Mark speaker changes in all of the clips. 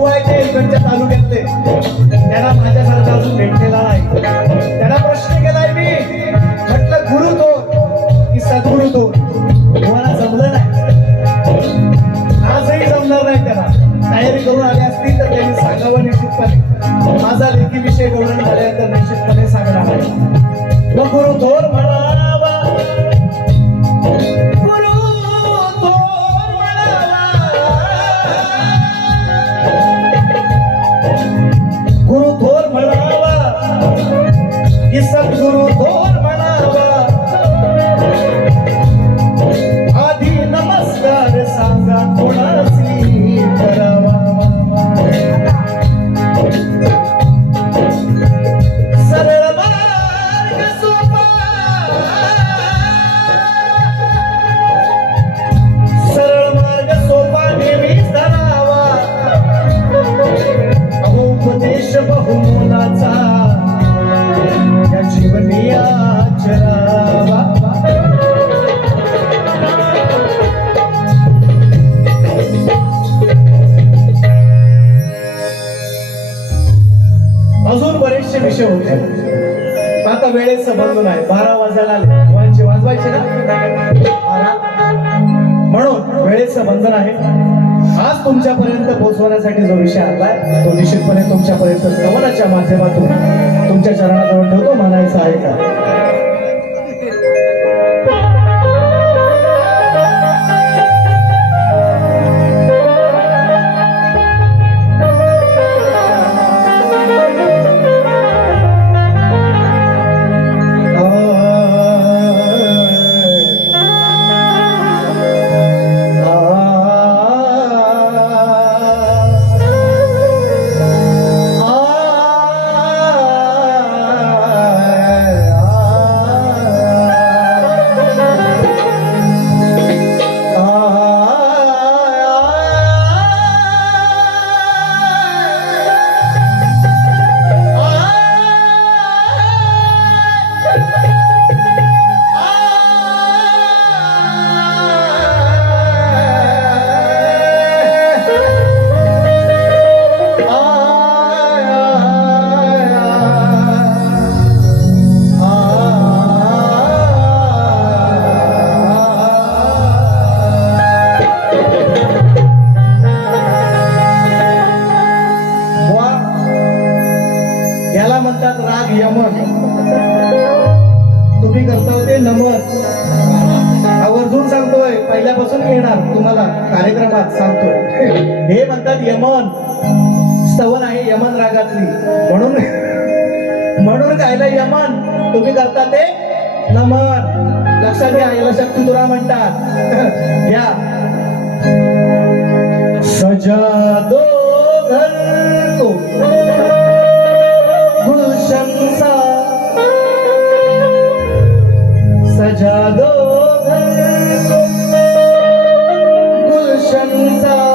Speaker 1: बुवायचे चालू तालुक्यातले. त्याला माझ्यासारखा अजून भेट बंधन आहे. आज तुमच्यापर्यंत पोहोचवण्यासाठी जो विषय आलाय तो निश्चितपणे तुमच्यापर्यंत श्रवणाच्या माध्यमातून तुमच्या चरणाजवळ ठेवतो म्हणायचं आहे का? हे म्हणतात यमन. स्तवन आहे यमन रागातली. म्हणून म्हणून गायला यमन. तुम्ही करता ते नमन. लक्षात घ्या याला शक्ती तुरा म्हणतात. या. सजा दो सजा दो गुलशंसा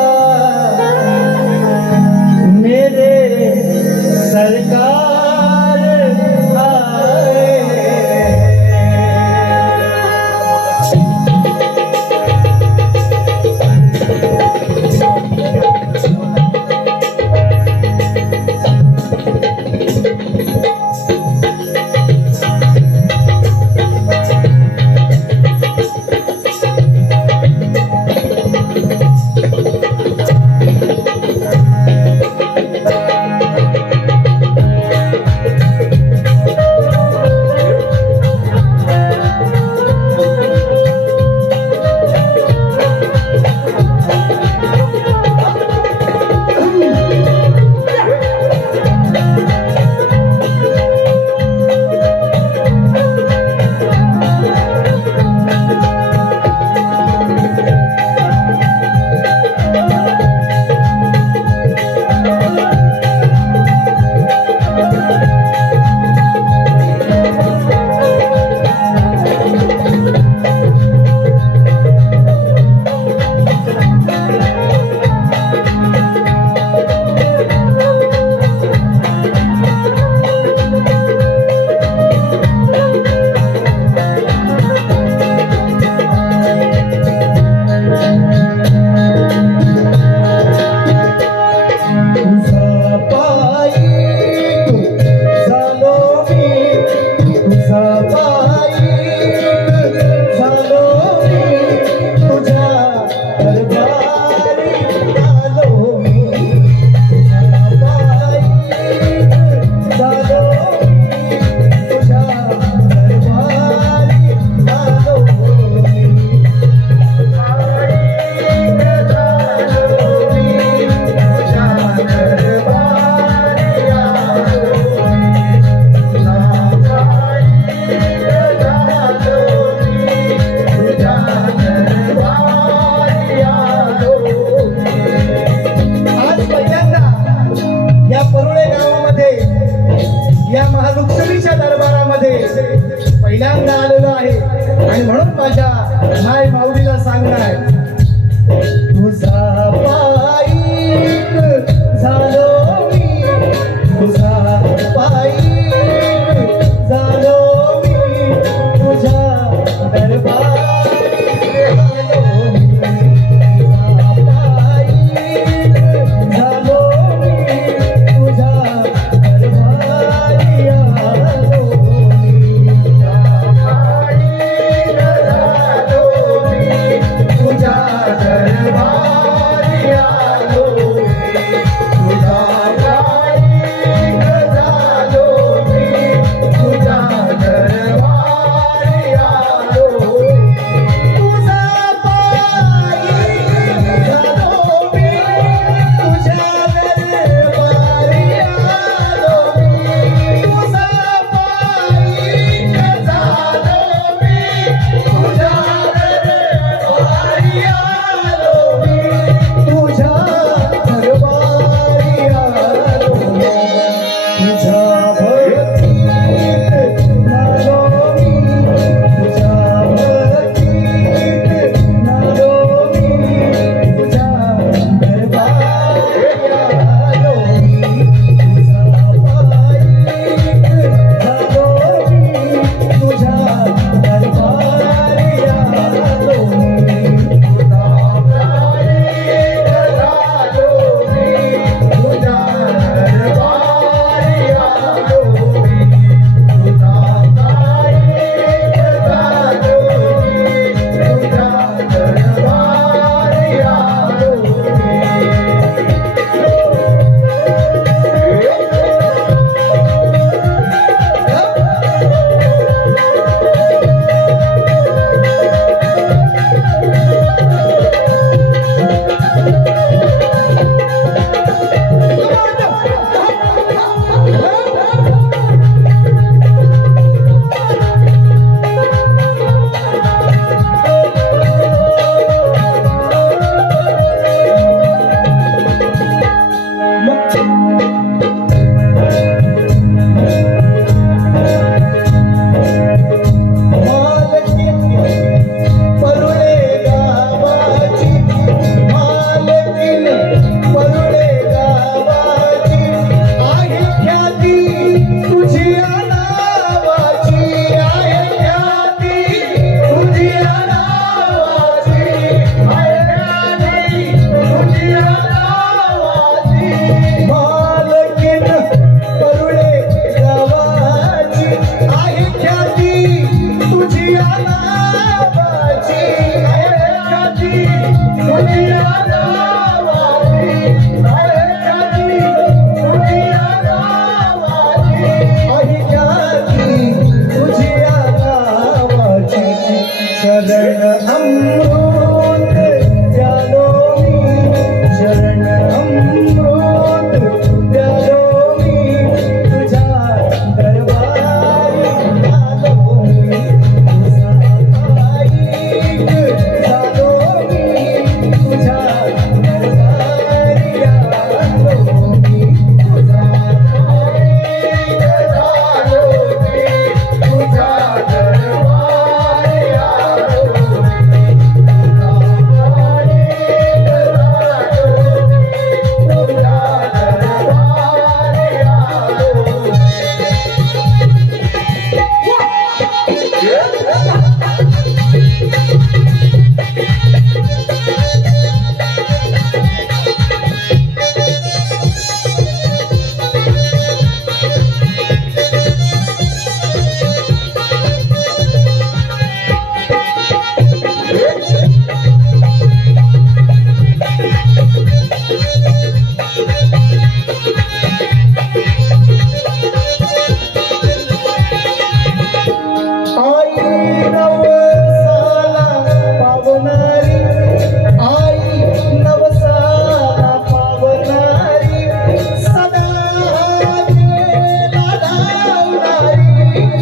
Speaker 1: Yeah.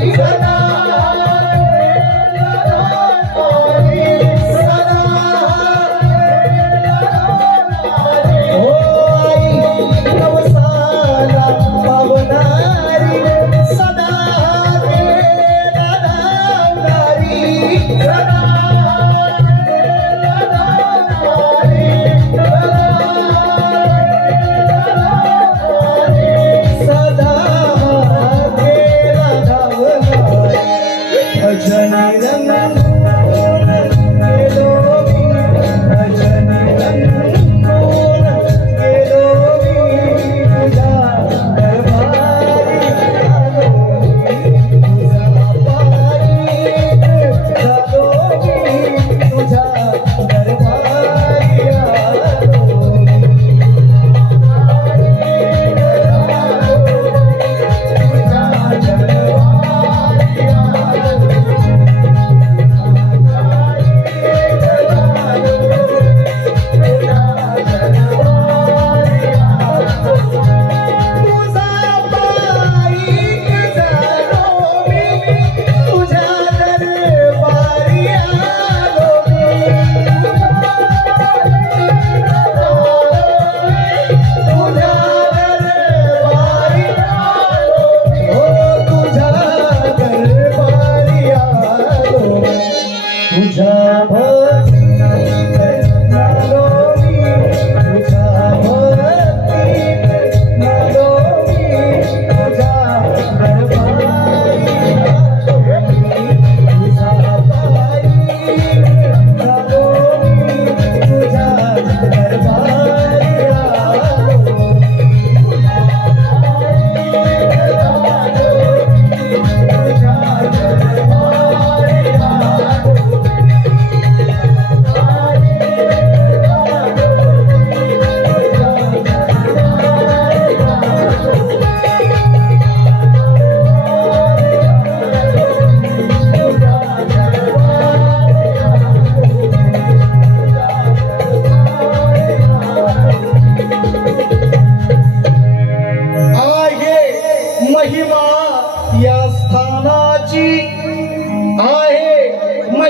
Speaker 1: Yeah. Nice.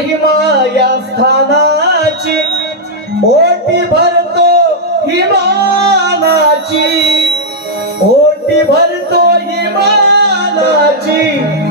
Speaker 1: महिमा या स्थानाची. ओटी भरतो हिमानाची. ओटी भरतो हिमानाची.